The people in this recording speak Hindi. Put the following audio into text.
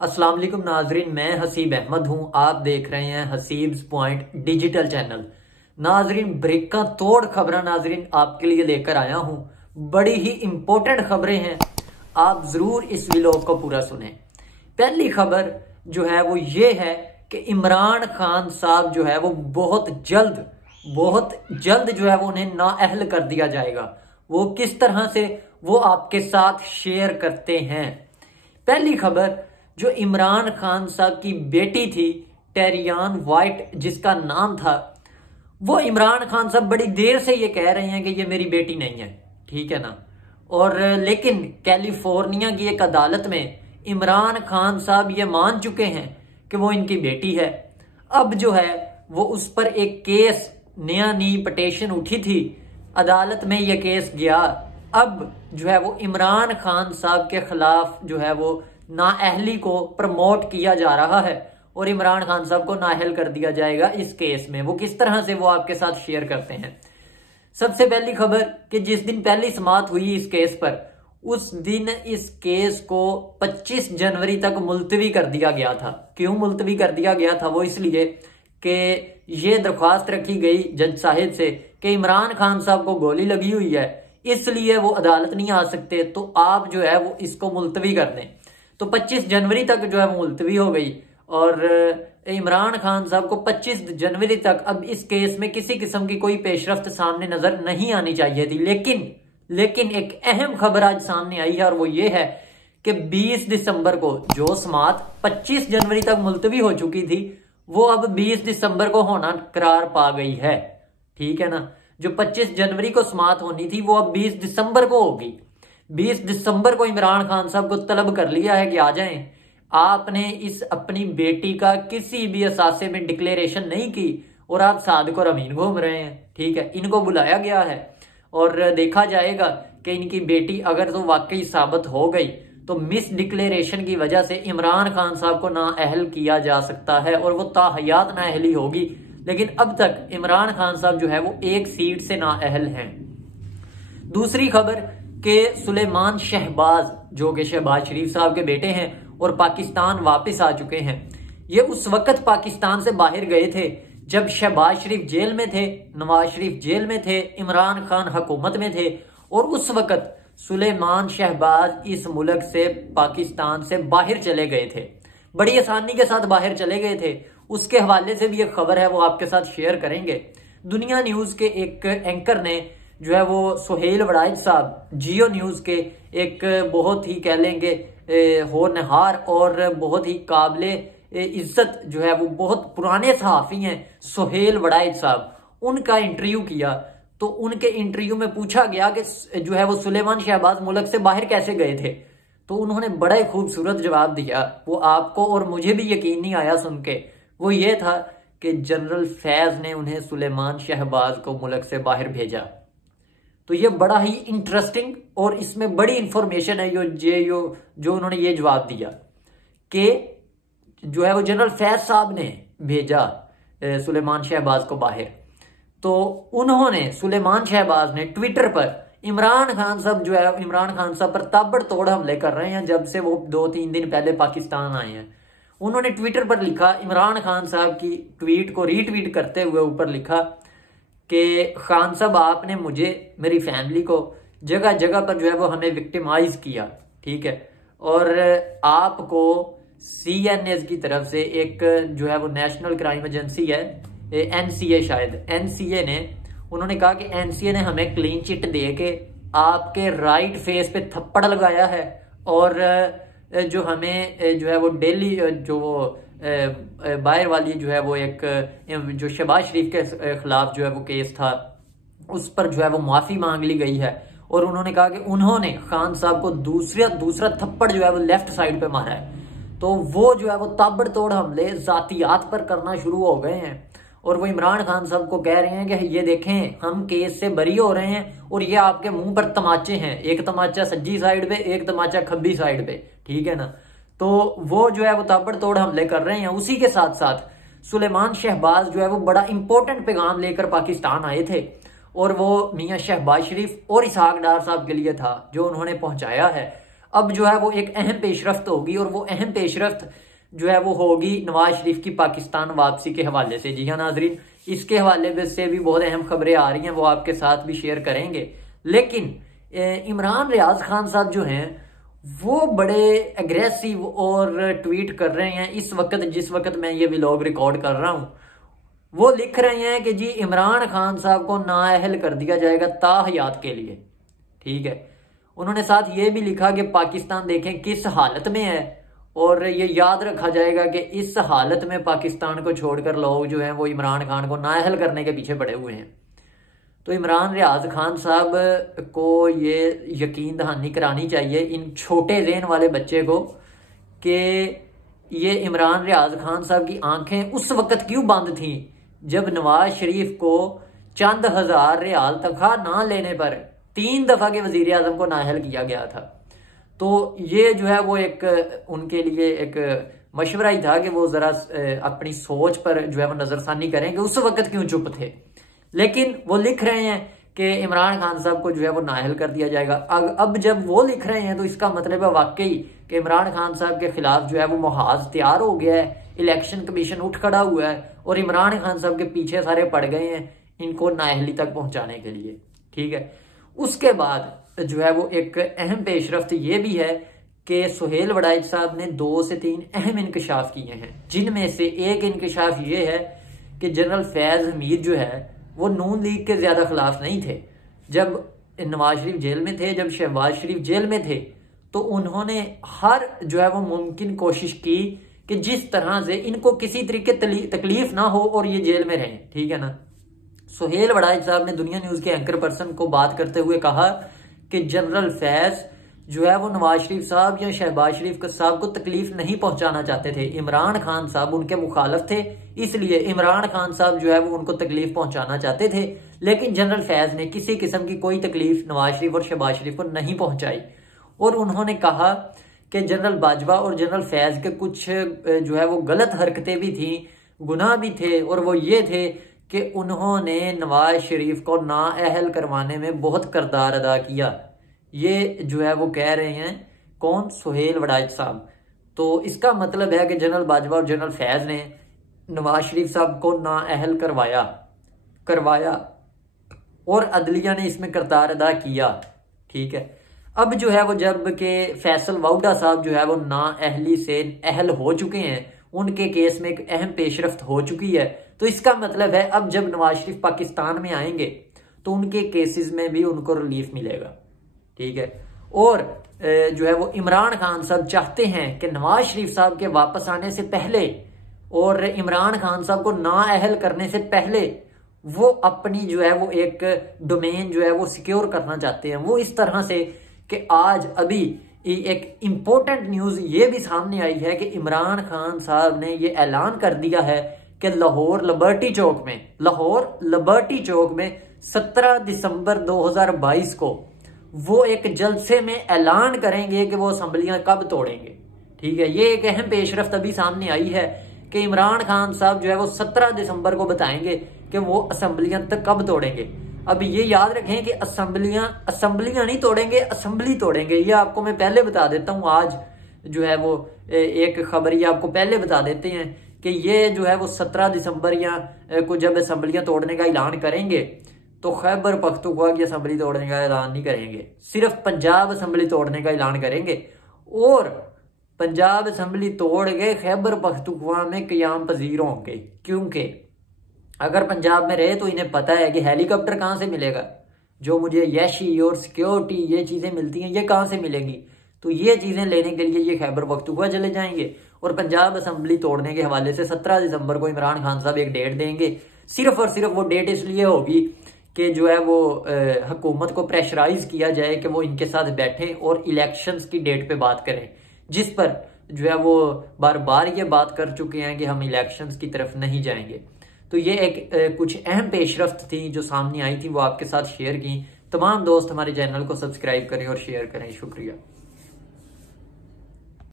अस्सलाम वालेकुम नाजरीन, मैं हसीब अहमद हूं। आप देख रहे हैं हसीब्स पॉइंट डिजिटल चैनल। नाजरीन, ब्रेका तोड़ खबरें नाजरीन आपके लिए लेकर आया हूं। बड़ी ही इंपॉर्टेंट खबरें हैं, आप जरूर इस व्लॉग को पूरा सुने। पहली खबर जो है वो ये है कि इमरान खान साहब जो है वो बहुत जल्द जो है वो उन्हें नाअहल कर दिया जाएगा। वो किस तरह से, वो आपके साथ शेयर करते हैं। पहली खबर, जो इमरान खान साहब की बेटी थी टेरियान वाइट जिसका नाम था, वो इमरान खान साहब बड़ी देर से ये कह रहे हैं कि ये मेरी बेटी नहीं है, ठीक है ना। और लेकिन कैलिफोर्निया की एक अदालत में इमरान खान साहब ये मान चुके हैं कि वो इनकी बेटी है। अब जो है वो उस पर एक केस, नया नी पटिशन उठी थी, अदालत में ये केस गया। अब जो है वो इमरान खान साहब के खिलाफ जो है वो नाअहली को प्रमोट किया जा रहा है और इमरान खान साहब को नाअहल कर दिया जाएगा इस केस में। वो किस तरह से, वो आपके साथ शेयर करते हैं। सबसे पहली खबर कि जिस दिन पहली समाअत हुई इस केस पर, उस दिन इस केस को 25 जनवरी तक मुलतवी कर दिया गया था। क्यों मुलतवी कर दिया गया था? वो इसलिए कि ये दरख्वास्त रखी गई जज साहिब से कि इमरान खान साहब को गोली लगी हुई है, इसलिए वो अदालत नहीं आ सकते, तो आप जो है वो इसको मुलतवी कर दें। तो 25 जनवरी तक जो है वो मुलतवी हो गई और इमरान खान साहब को 25 जनवरी तक अब इस केस में किसी किस्म की कोई पेशरफ्त सामने नजर नहीं आनी चाहिए थी। लेकिन एक अहम खबर आज सामने आई है और वो ये है कि 20 दिसंबर को जो समाअत 25 जनवरी तक मुलतवी हो चुकी थी, वो अब 20 दिसंबर को होना करार पा गई है, ठीक है ना। जो 25 जनवरी को समाअत होनी थी वो अब 20 दिसंबर को होगी। 20 दिसंबर को इमरान खान साहब को तलब कर लिया है कि आ जाएं। आपने इस अपनी बेटी का किसी भी असासे में डिक्लेरेशन नहीं की और आप सादिक और अमीन घूम रहे हैं, ठीक है। इनको बुलाया गया है और देखा जाएगा कि इनकी बेटी अगर तो वाकई साबित हो गई तो मिस डिक्लेरेशन की वजह से इमरान खान साहब को नाअहल किया जा सकता है और वो ताहयात नाअहली होगी। लेकिन अब तक इमरान खान साहब जो है वो एक सीट से नाअहल हैं। दूसरी खबर कि सुलेमान शहबाज, जो कि शहबाज शरीफ साहब के बेटे हैं और पाकिस्तान वापस आ चुके हैं। ये उस वक्त पाकिस्तान से बाहर गए थे जब शहबाज शरीफ जेल में थे, नवाज शरीफ जेल में थे, इमरान खान हुकूमत में थे, और उस वक्त सुलेमान शहबाज इस मुल्क से, पाकिस्तान से बाहर चले गए थे, बड़ी आसानी के साथ बाहर चले गए थे। उसके हवाले से भी एक खबर है, वो आपके साथ शेयर करेंगे। दुनिया न्यूज के एक एंकर ने जो है वो सुहेल वड़ाइच साहब, जियो न्यूज के एक बहुत ही कह लेंगे होनहार और बहुत ही काबिले इज्जत जो है वो बहुत पुराने सहाफी हैं सुहेल वड़ाइच साहब, उनका इंटरव्यू किया। तो उनके इंटरव्यू में पूछा गया कि जो है वो सुलेमान शहबाज मुल्क से बाहर कैसे गए थे, तो उन्होंने बड़ा ही खूबसूरत जवाब दिया। वो आपको और मुझे भी यकीन नहीं आया सुन के। वो ये था कि जनरल फैज ने उन्हें सुलेमान शहबाज को मुल्क से बाहर भेजा। तो ये बड़ा ही इंटरेस्टिंग और इसमें बड़ी इंफॉर्मेशन है जो उन्होंने ये जवाब दिया कि जो है वो जनरल फैज साहब ने भेजा सुलेमान शहबाज को बाहर। तो उन्होंने, सुलेमान शहबाज ने ट्विटर पर इमरान खान साहब जो है, इमरान खान साहब पर ताबड़तोड़ हमले कर रहे हैं जब से वो 2-3 दिन पहले पाकिस्तान आए हैं। उन्होंने ट्विटर पर लिखा, इमरान खान साहब की ट्वीट को रीट्वीट करते हुए ऊपर लिखा कि खान साहब आपने मुझे, मेरी फैमिली को जगह जगह पर जो है वो हमें विक्टिमाइज किया, ठीक है। और आपको CNA की तरफ से एक जो है वो नेशनल क्राइम एजेंसी है, NCA शायद, NCA ने, उन्होंने कहा कि NCA ने हमें क्लीन चिट दे के आपके राइट फेस पे थप्पड़ लगाया है और जो हमें जो है वो डेली जो बाहर वाली जो है वो एक जो शहबाज शरीफ के खिलाफ जो है वो केस था, उस पर जो है वो माफी मांग ली गई है। और उन्होंने कहा कि उन्होंने खान साहब को दूसरा थप्पड़ जो है वो लेफ्ट साइड पे मारा है। तो वो जो है वो ताबड़तोड़ हमले जातियात पर करना शुरू हो गए हैं और वो इमरान खान साहब को कह रहे हैं कि ये देखें हम केस से बरी हो रहे हैं और ये आपके मुंह पर तमाचे हैं, एक तमाचा सज्जी साइड पे, एक तमाचा खब्बी साइड पे, ठीक है ना। तो वो जो है वो ताबड़तोड़ हमले कर रहे हैं। उसी के साथ साथ सुलेमान शहबाज जो है वो बड़ा इंपॉर्टेंट पैगाम लेकर पाकिस्तान आए थे और वो मियां शहबाज शरीफ और इसहाक डार साहब के लिए था जो उन्होंने पहुंचाया है। अब जो है वो एक अहम पेशरफ्त होगी, और वो अहम पेशरफ्त जो है वो होगी नवाज शरीफ की पाकिस्तान वापसी के हवाले से। जी हाँ नाजरीन, इसके हवाले से भी बहुत अहम खबरें आ रही हैं, वो आपके साथ भी शेयर करेंगे। लेकिन इमरान रियाज खान साहब जो हैं वो बड़े एग्रेसिव और ट्वीट कर रहे हैं इस वक्त, जिस वक्त मैं ये व्लॉग रिकॉर्ड कर रहा हूं। वो लिख रहे हैं कि जी इमरान खान साहब को नाअहल कर दिया जाएगा ताहयात के लिए। ठीक है, उन्होंने साथ ये भी लिखा कि पाकिस्तान देखें किस हालत में है, और ये याद रखा जाएगा कि इस हालत में पाकिस्तान को छोड़कर लोग जो हैं वो इमरान खान को नाअहल करने के पीछे पड़े हुए हैं। तो इमरान रियाज खान साहब को ये यकीन दहानी करानी चाहिए इन छोटे ज़हन वाले बच्चे को कि ये इमरान रियाज खान साहब की आंखें उस वक्त क्यों बंद थी जब नवाज शरीफ को चंद हजार रियाल तनख्वाह ना लेने पर 3 दफा के वजीर आजम को नाअहल किया गया था। तो ये जो है वो एक उनके लिए एक मशवरा ही था कि वो जरा अपनी सोच पर जो है वो नजरसानी करेंगे, उस वक्त क्यों चुप थे। लेकिन वो लिख रहे हैं कि इमरान खान साहब को जो है वो नाअहल कर दिया जाएगा। अब जब वो लिख रहे हैं तो इसका मतलब है वाकई कि इमरान खान साहब के खिलाफ जो है वो मुहाज तैयार हो गया है, इलेक्शन कमीशन उठ खड़ा हुआ है और इमरान खान साहब के पीछे सारे पड़ गए हैं इनको नाअहली तक पहुंचाने के लिए। ठीक है, उसके बाद जो है वो एक अहम पेशरफ्त ये भी है कि सुहेल वड़ाइच साहब ने 2 से 3 अहम इंकशाफ किए हैं, जिनमें से एक इंकशाफ ये है कि जनरल फैज हमीद जो है वो नून लीग के ज्यादा खिलाफ नहीं थे। जब नवाज शरीफ जेल में थे, जब शहबाज शरीफ जेल में थे, तो उन्होंने हर जो है वो मुमकिन कोशिश की कि जिस तरह से इनको किसी तरीके तकलीफ ना हो और ये जेल में रहें। ठीक है ना। सुहेल वड़ाइच साहब ने दुनिया न्यूज के एंकर पर्सन को बात करते हुए कहा कि जनरल फैज जो है वो नवाज शरीफ साहब या शहबाज शरीफ साहब को तकलीफ नहीं पहुंचाना चाहते थे। इमरान खान साहब उनके मुखालफ थे, इसलिए इमरान खान साहब जो है वो उनको तकलीफ पहुंचाना चाहते थे। लेकिन जनरल फैज ने किसी किस्म की कोई तकलीफ नवाज शरीफ और शहबाज शरीफ को नहीं पहुंचाई। और उन्होंने कहा कि जनरल बाजवा और जनरल फैज के कुछ जो है वो गलत हरकतें भी थी, गुनाह भी थे, और वो ये थे कि उन्होंने नवाज शरीफ को नाअहल करवाने में बहुत किरदार अदा किया। ये जो है वो कह रहे हैं कौन, सुहेल वड़ाइच साहब। तो इसका मतलब है कि जनरल बाजवा और जनरल फैज ने नवाज शरीफ साहब को नाअहल करवाया और अदलिया ने इसमें किरदार अदा किया। ठीक है, अब जो है वो जब के फैसल वाउडा साहब जो है वो नाअहली से अहल हो चुके हैं, उनके केस में एक अहम पेशरफ्त हो चुकी है, तो इसका मतलब है अब जब नवाज शरीफ पाकिस्तान में आएंगे तो उनके केसेस में भी उनको रिलीफ मिलेगा। ठीक है, और जो है वो इमरान खान साहब चाहते हैं कि नवाज शरीफ साहब के वापस आने से पहले और इमरान खान साहब को नाअहल करने से पहले वो अपनी जो है वो एक डोमेन जो है वो सिक्योर करना चाहते हैं। वो इस तरह से कि आज अभी एक इम्पोर्टेंट न्यूज ये भी सामने आई है कि इमरान खान साहब ने ये ऐलान कर दिया है कि लाहौर लिबर्टी चौक में 17 दिसंबर 2022 को वो एक जलसे में ऐलान करेंगे कि वो असम्बलियां कब तोड़ेंगे। ठीक है, ये एक अहम पेशरफ्त अभी सामने आई है कि इमरान खान साहब जो है वो 17 दिसंबर को बताएंगे कि वो असम्बलियां तक कब तोड़ेंगे। अब ये याद रखें कि असम्बलियां नहीं तोड़ेंगे, असम्बली तोड़ेंगे। ये आपको मैं पहले बता देता हूं, आज जो है वो एक खबर ये आपको पहले बता देते हैं कि ये जो है वो 17 दिसंबर या को जब असम्बलियां तोड़ने का ऐलान करेंगे तो खैबर पख्तूनख्वा की असम्बली तोड़ने का ऐलान नहीं करेंगे, सिर्फ पंजाब असम्बली तोड़ने का ऐलान करेंगे। और पंजाब असम्बली तोड़ के खैबर पख्तूनख्वा में क़याम पजीर होंगे, क्योंकि अगर पंजाब में रहे तो इन्हें पता है कि हेलीकॉप्टर कहां से मिलेगा, जो मुझे यशी और सिक्योरिटी ये चीजें मिलती हैं ये कहां से मिलेंगी। तो ये चीजें लेने के लिए ये खैबर पख्तूनख्वा चले जाएंगे और पंजाब असम्बली तोड़ने के हवाले से 17 दिसंबर को इमरान खान साहब एक डेट देंगे। सिर्फ और सिर्फ वो डेट इसलिए होगी कि जो है वो हुकूमत को प्रेशराइज किया जाए कि वो इनके साथ बैठे और इलेक्शंस की डेट पे बात करें, जिस पर जो है वो बार बार ये बात कर चुके हैं कि हम इलेक्शंस की तरफ नहीं जाएंगे। तो ये एक कुछ अहम पेशरफ्त थी जो सामने आई थी, वो आपके साथ शेयर की। तमाम दोस्त हमारे चैनल को सब्सक्राइब करें और शेयर करें। शुक्रिया।